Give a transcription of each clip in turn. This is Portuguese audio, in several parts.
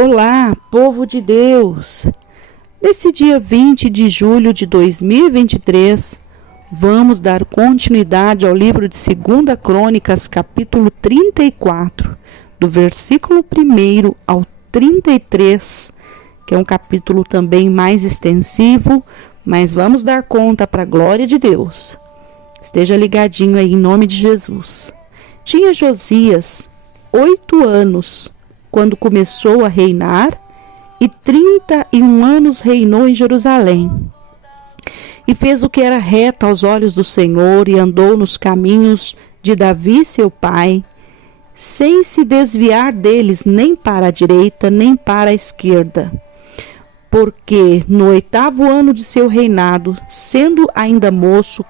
Olá, povo de Deus! Nesse dia 20 de julho de 2023, vamos dar continuidade ao livro de 2 Crônicas, capítulo 34, do versículo 1 ao 33, que é um capítulo também mais extensivo, mas vamos dar conta para a glória de Deus. Esteja ligadinho aí em nome de Jesus. Tinha Josias 8 anos quando começou a reinar, e 31 anos reinou em Jerusalém. E fez o que era reto aos olhos do Senhor, e andou nos caminhos de Davi seu pai, sem se desviar deles nem para a direita, nem para a esquerda. Porque no 8º ano de seu reinado, sendo ainda moço,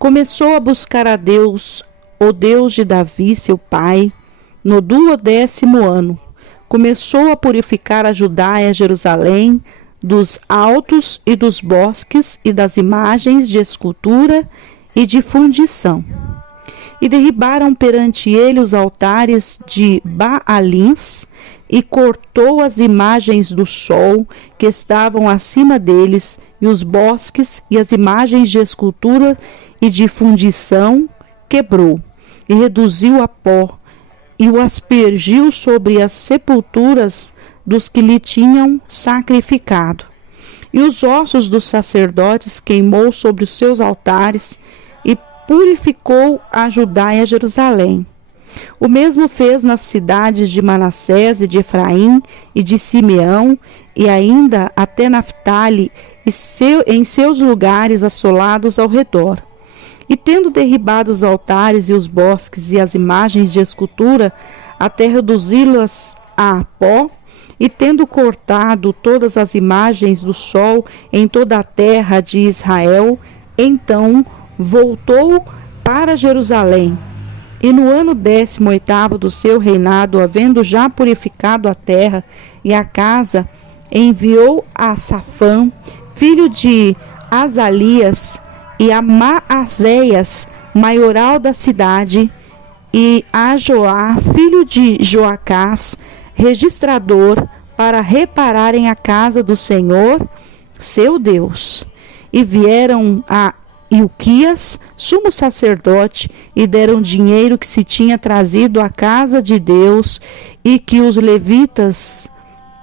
começou a buscar a Deus, o Deus de Davi seu pai. No 12º ano, começou a purificar a Judá e a Jerusalém dos altos e dos bosques e das imagens de escultura e de fundição. E derribaram perante ele os altares de Baalins, e cortou as imagens do sol que estavam acima deles, e os bosques e as imagens de escultura e de fundição quebrou, e reduziu a pó, e o aspergiu sobre as sepulturas dos que lhe tinham sacrificado. E os ossos dos sacerdotes queimou sobre os seus altares, e purificou a Judá e a Jerusalém. O mesmo fez nas cidades de Manassés e de Efraim e de Simeão, e ainda até Naftali, em seus lugares assolados ao redor. E tendo derribado os altares e os bosques e as imagens de escultura, até reduzi-las a pó, e tendo cortado todas as imagens do sol em toda a terra de Israel, então voltou para Jerusalém. E no ano 18º do seu reinado, havendo já purificado a terra e a casa, enviou a Safã, filho de Azalias, e a Maazéias, maioral da cidade, e a Joá, filho de Joacás, registrador, para repararem a casa do Senhor, seu Deus. E vieram a Ilquias, sumo sacerdote, e deram dinheiro que se tinha trazido à casa de Deus, e que os levitas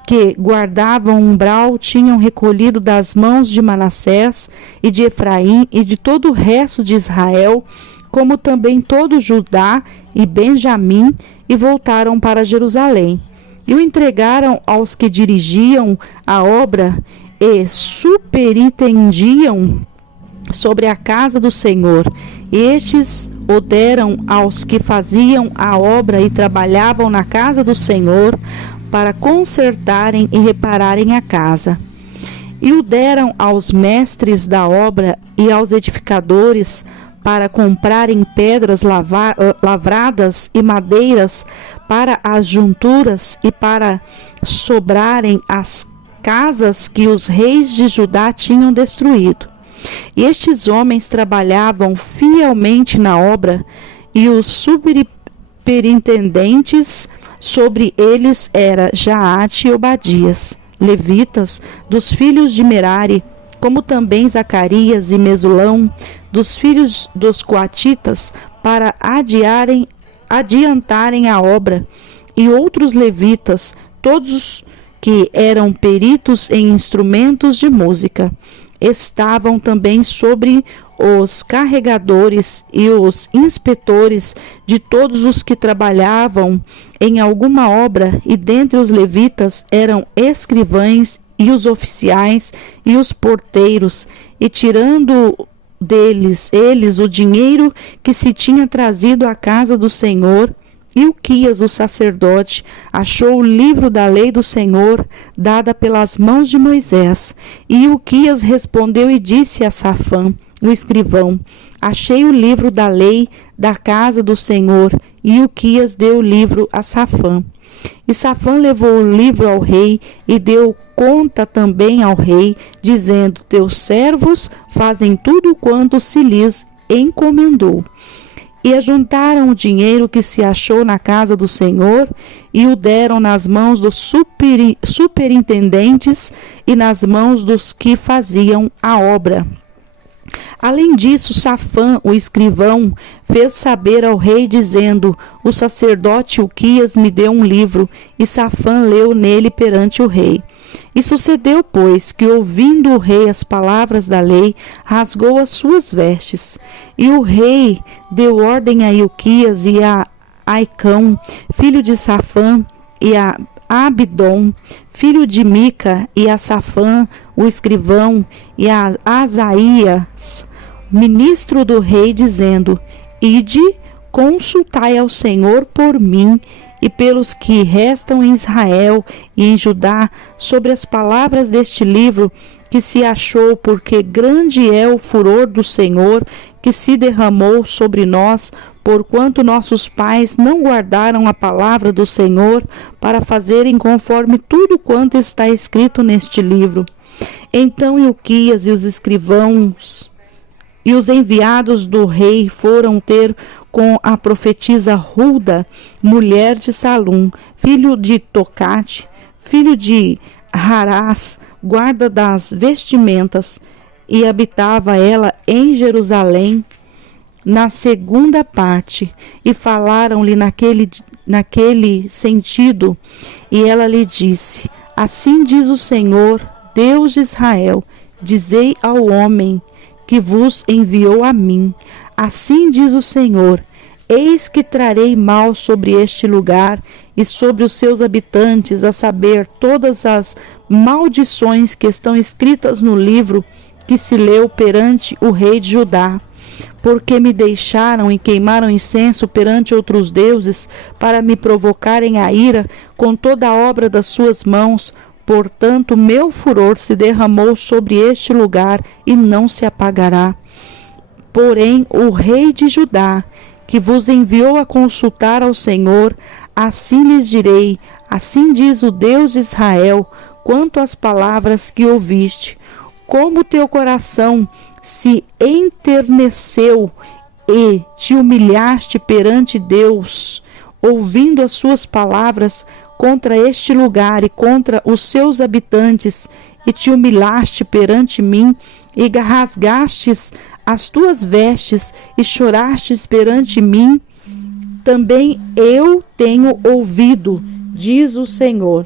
que guardavam o umbral tinham recolhido das mãos de Manassés e de Efraim e de todo o resto de Israel, como também todo Judá e Benjamim, e voltaram para Jerusalém. E o entregaram aos que dirigiam a obra e superintendiam sobre a casa do Senhor. Estes o deram aos que faziam a obra e trabalhavam na casa do Senhor, para consertarem e repararem a casa. E o deram aos mestres da obra e aos edificadores, para comprarem pedras lavradas e madeiras para as junturas, e para sobrarem as casas que os reis de Judá tinham destruído. E estes homens trabalhavam fielmente na obra, e os superintendentes sobre eles era Jaate e Obadias, levitas, dos filhos de Merari, como também Zacarias e Mesulão, dos filhos dos coatitas, para adiantarem a obra, e outros levitas, todos que eram peritos em instrumentos de música. Estavam também sobre os carregadores e os inspetores de todos os que trabalhavam em alguma obra, e dentre os levitas eram escrivães e os oficiais e os porteiros, e tirando deles eles o dinheiro que se tinha trazido à casa do Senhor. Ilquias, o sacerdote, achou o livro da lei do Senhor, dada pelas mãos de Moisés. E Ilquias respondeu e disse a Safã, o escrivão: achei o livro da lei da casa do Senhor. E Ilquias deu o livro a Safã. E Safã levou o livro ao rei e deu conta também ao rei, dizendo: teus servos fazem tudo quanto se lhes encomendou. E ajuntaram o dinheiro que se achou na casa do Senhor e o deram nas mãos dos superintendentes e nas mãos dos que faziam a obra. Além disso, Safã, o escrivão, fez saber ao rei, dizendo: o sacerdote Hilquias me deu um livro, e Safã leu nele perante o rei. E sucedeu, pois, que, ouvindo o rei as palavras da lei, rasgou as suas vestes. E o rei deu ordem a Hilquias e a Aicão, filho de Safã, e a Abdom, filho de Mica, e a Safã, o escrivão, e a Asaías, ministro do rei, dizendo: ide, consultai ao Senhor por mim e pelos que restam em Israel e em Judá sobre as palavras deste livro que se achou, porque grande é o furor do Senhor que se derramou sobre nós, porquanto nossos pais não guardaram a palavra do Senhor para fazerem conforme tudo quanto está escrito neste livro. Então Hilquias e os escrivãos e os enviados do rei foram ter com a profetisa Hulda, mulher de Salum, filho de Tocate, filho de Harás, guarda das vestimentas, e habitava ela em Jerusalém, na segunda parte, e falaram-lhe naquele sentido, e ela lhe disse: assim diz o Senhor, Deus de Israel, dizei ao homem que vos enviou a mim, assim diz o Senhor, eis que trarei mal sobre este lugar e sobre os seus habitantes, a saber, todas as maldições que estão escritas no livro que se leu perante o rei de Judá, porque me deixaram e queimaram incenso perante outros deuses, para me provocarem a ira com toda a obra das suas mãos. Portanto, meu furor se derramou sobre este lugar e não se apagará. Porém, o rei de Judá, que vos enviou a consultar ao Senhor, assim lhes direi: assim diz o Deus de Israel, quanto às palavras que ouviste, como teu coração se enterneceu e te humilhaste perante Deus, ouvindo as suas palavras contra este lugar e contra os seus habitantes, e te humilhaste perante mim, e rasgastes as tuas vestes, e chorastes perante mim, também eu tenho ouvido, diz o Senhor.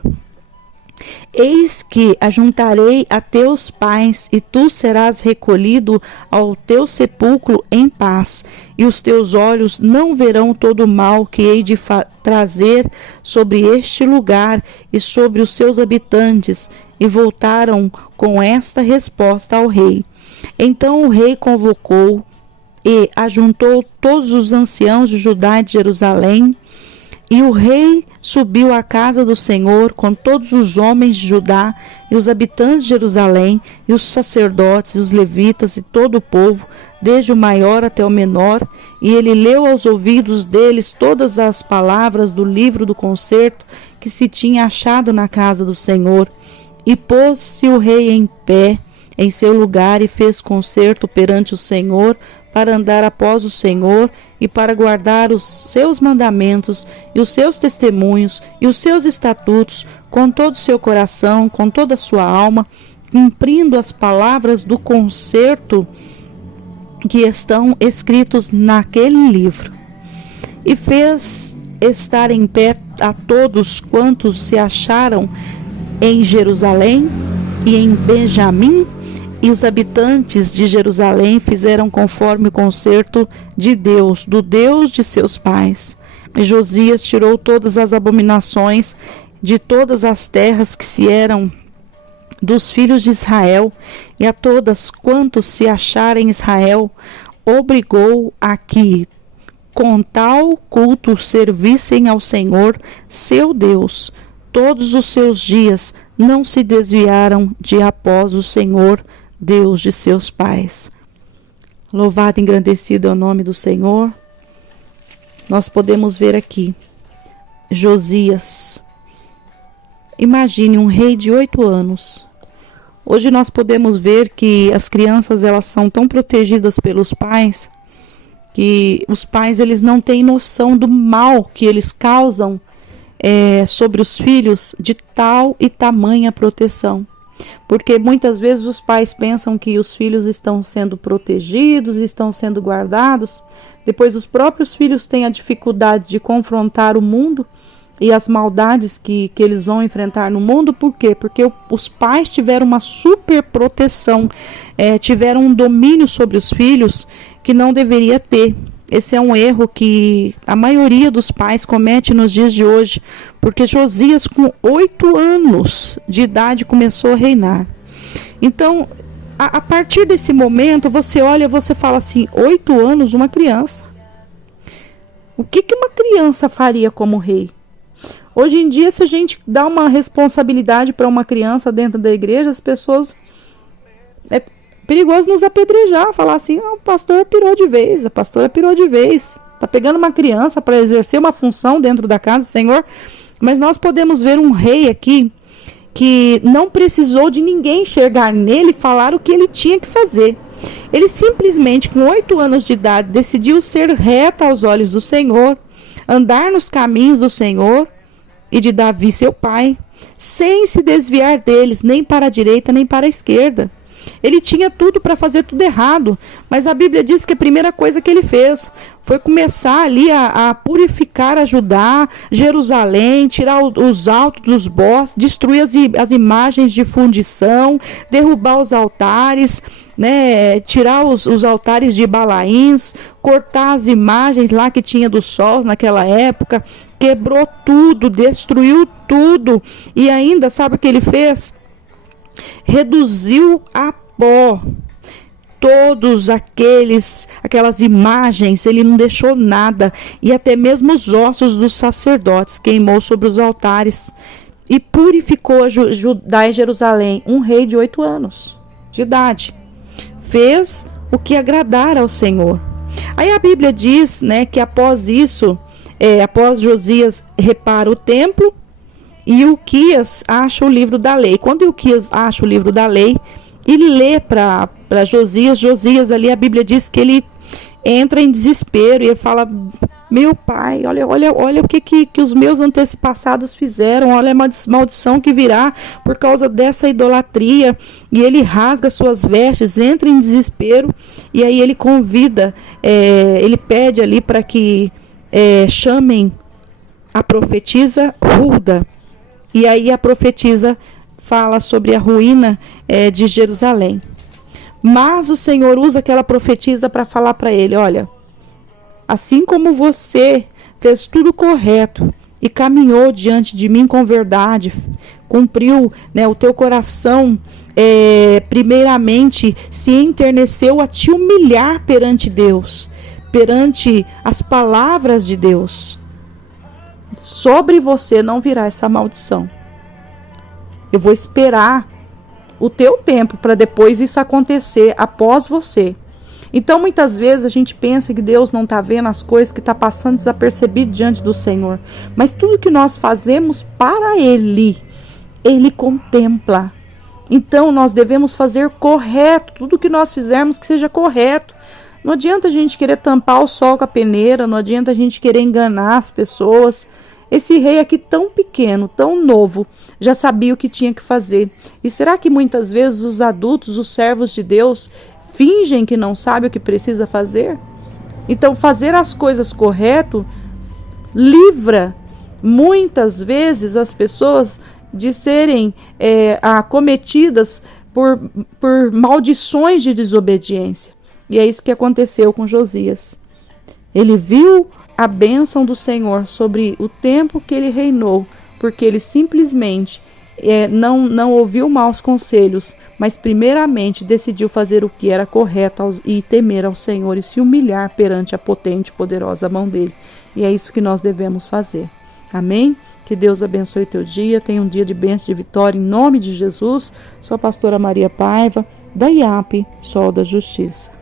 Eis que ajuntarei a teus pais, e tu serás recolhido ao teu sepulcro em paz, e os teus olhos não verão todo o mal que hei de trazer sobre este lugar e sobre os seus habitantes. E voltaram com esta resposta ao rei. Então o rei convocou e ajuntou todos os anciãos de Judá e de Jerusalém, e o rei subiu à casa do Senhor com todos os homens de Judá e os habitantes de Jerusalém, e os sacerdotes, e os levitas e todo o povo, desde o maior até o menor, e ele leu aos ouvidos deles todas as palavras do livro do concerto que se tinha achado na casa do Senhor. E pôs-se o rei em pé em seu lugar e fez concerto perante o Senhor, para andar após o Senhor e para guardar os seus mandamentos e os seus testemunhos e os seus estatutos com todo o seu coração, com toda a sua alma, cumprindo as palavras do concerto que estão escritos naquele livro. E fez estar em pé a todos quantos se acharam em Jerusalém e em Benjamim, e os habitantes de Jerusalém fizeram conforme o concerto de Deus, do Deus de seus pais. E Josias tirou todas as abominações de todas as terras que se eram dos filhos de Israel, e a todas quantos se acharem em Israel, obrigou a que com tal culto servissem ao Senhor, seu Deus. Todos os seus dias não se desviaram de após o Senhor, Deus de seus pais. Louvado e engrandecido é o nome do Senhor. Nós podemos ver aqui Josias. Imagine um rei de 8 anos. Hoje nós podemos ver que as crianças, elas são tão protegidas pelos pais que os pais eles não têm noção do mal que eles causam sobre os filhos de tal e tamanha proteção. Porque muitas vezes os pais pensam que os filhos estão sendo protegidos, estão sendo guardados. Depois os próprios filhos têm a dificuldade de confrontar o mundo e as maldades que eles vão enfrentar no mundo. Por quê? Porque os pais tiveram uma super proteção, tiveram um domínio sobre os filhos que não deveria ter. Esse é um erro que a maioria dos pais comete nos dias de hoje, porque Josias, com 8 anos de idade, começou a reinar. Então, a partir desse momento, você olha, você fala assim, 8 anos, uma criança. O que uma criança faria como rei? Hoje em dia, se a gente dá uma responsabilidade para uma criança dentro da igreja, as pessoas... É perigoso nos apedrejar, falar assim, o pastor pirou de vez, a pastora pirou de vez. Está pegando uma criança para exercer uma função dentro da casa do Senhor. Mas nós podemos ver um rei aqui que não precisou de ninguém enxergar nele e falar o que ele tinha que fazer. Ele simplesmente, com 8 anos de idade, decidiu ser reto aos olhos do Senhor, andar nos caminhos do Senhor e de Davi, seu pai, sem se desviar deles, nem para a direita, nem para a esquerda. Ele tinha tudo para fazer tudo errado, mas a Bíblia diz que a primeira coisa que ele fez foi começar ali a purificar, ajudar Jerusalém, tirar os altos dos bosques, destruir as imagens de fundição, derrubar os altares, né, tirar os altares de Balaíns, cortar as imagens lá que tinha do sol naquela época, quebrou tudo, destruiu tudo, e ainda, sabe o que ele fez? Reduziu a pó todos aquelas imagens, ele não deixou nada, e até mesmo os ossos dos sacerdotes queimou sobre os altares, e purificou Judá e Jerusalém. Um rei de 8 anos de idade fez o que agradara ao Senhor. Aí a Bíblia diz, né, que após isso, após Josias repara o templo, e Ilquias acha o livro da lei. Quando Ilquias acha o livro da lei, ele lê para Josias ali, a Bíblia diz que ele entra em desespero e ele fala, meu pai, olha o que os meus antepassados fizeram, olha a maldição que virá por causa dessa idolatria. E ele rasga suas vestes, entra em desespero, e aí ele convida, ele pede ali para que chamem a profetisa Hulda. E aí a profetisa fala sobre a ruína de Jerusalém. Mas o Senhor usa aquela profetisa para falar para ele, olha, assim como você fez tudo correto e caminhou diante de mim com verdade, cumpriu, né, o teu coração, primeiramente se enterneceu a te humilhar perante Deus, perante as palavras de Deus. Sobre você não virá essa maldição. Eu vou esperar o teu tempo para depois isso acontecer após você. Então muitas vezes a gente pensa que Deus não está vendo as coisas, que está passando desapercebido diante do Senhor. Mas tudo que nós fazemos para Ele, Ele contempla. Então nós devemos fazer correto, tudo que nós fizermos que seja correto. Não adianta a gente querer tampar o sol com a peneira, não adianta a gente querer enganar as pessoas. Esse rei aqui tão pequeno, tão novo, já sabia o que tinha que fazer. E será que muitas vezes os adultos, os servos de Deus, fingem que não sabem o que precisa fazer? Então fazer as coisas correto livra muitas vezes as pessoas de serem acometidas por maldições de desobediência. E é isso que aconteceu com Josias. Ele viu a bênção do Senhor sobre o tempo que ele reinou, porque ele simplesmente não ouviu maus conselhos, mas primeiramente decidiu fazer o que era correto e temer ao Senhor e se humilhar perante a potente e poderosa mão dele. E é isso que nós devemos fazer. Amém? Que Deus abençoe o teu dia, tenha um dia de bênção e de vitória em nome de Jesus. Sou a pastora Maria Paiva, da IAP, Sol da Justiça.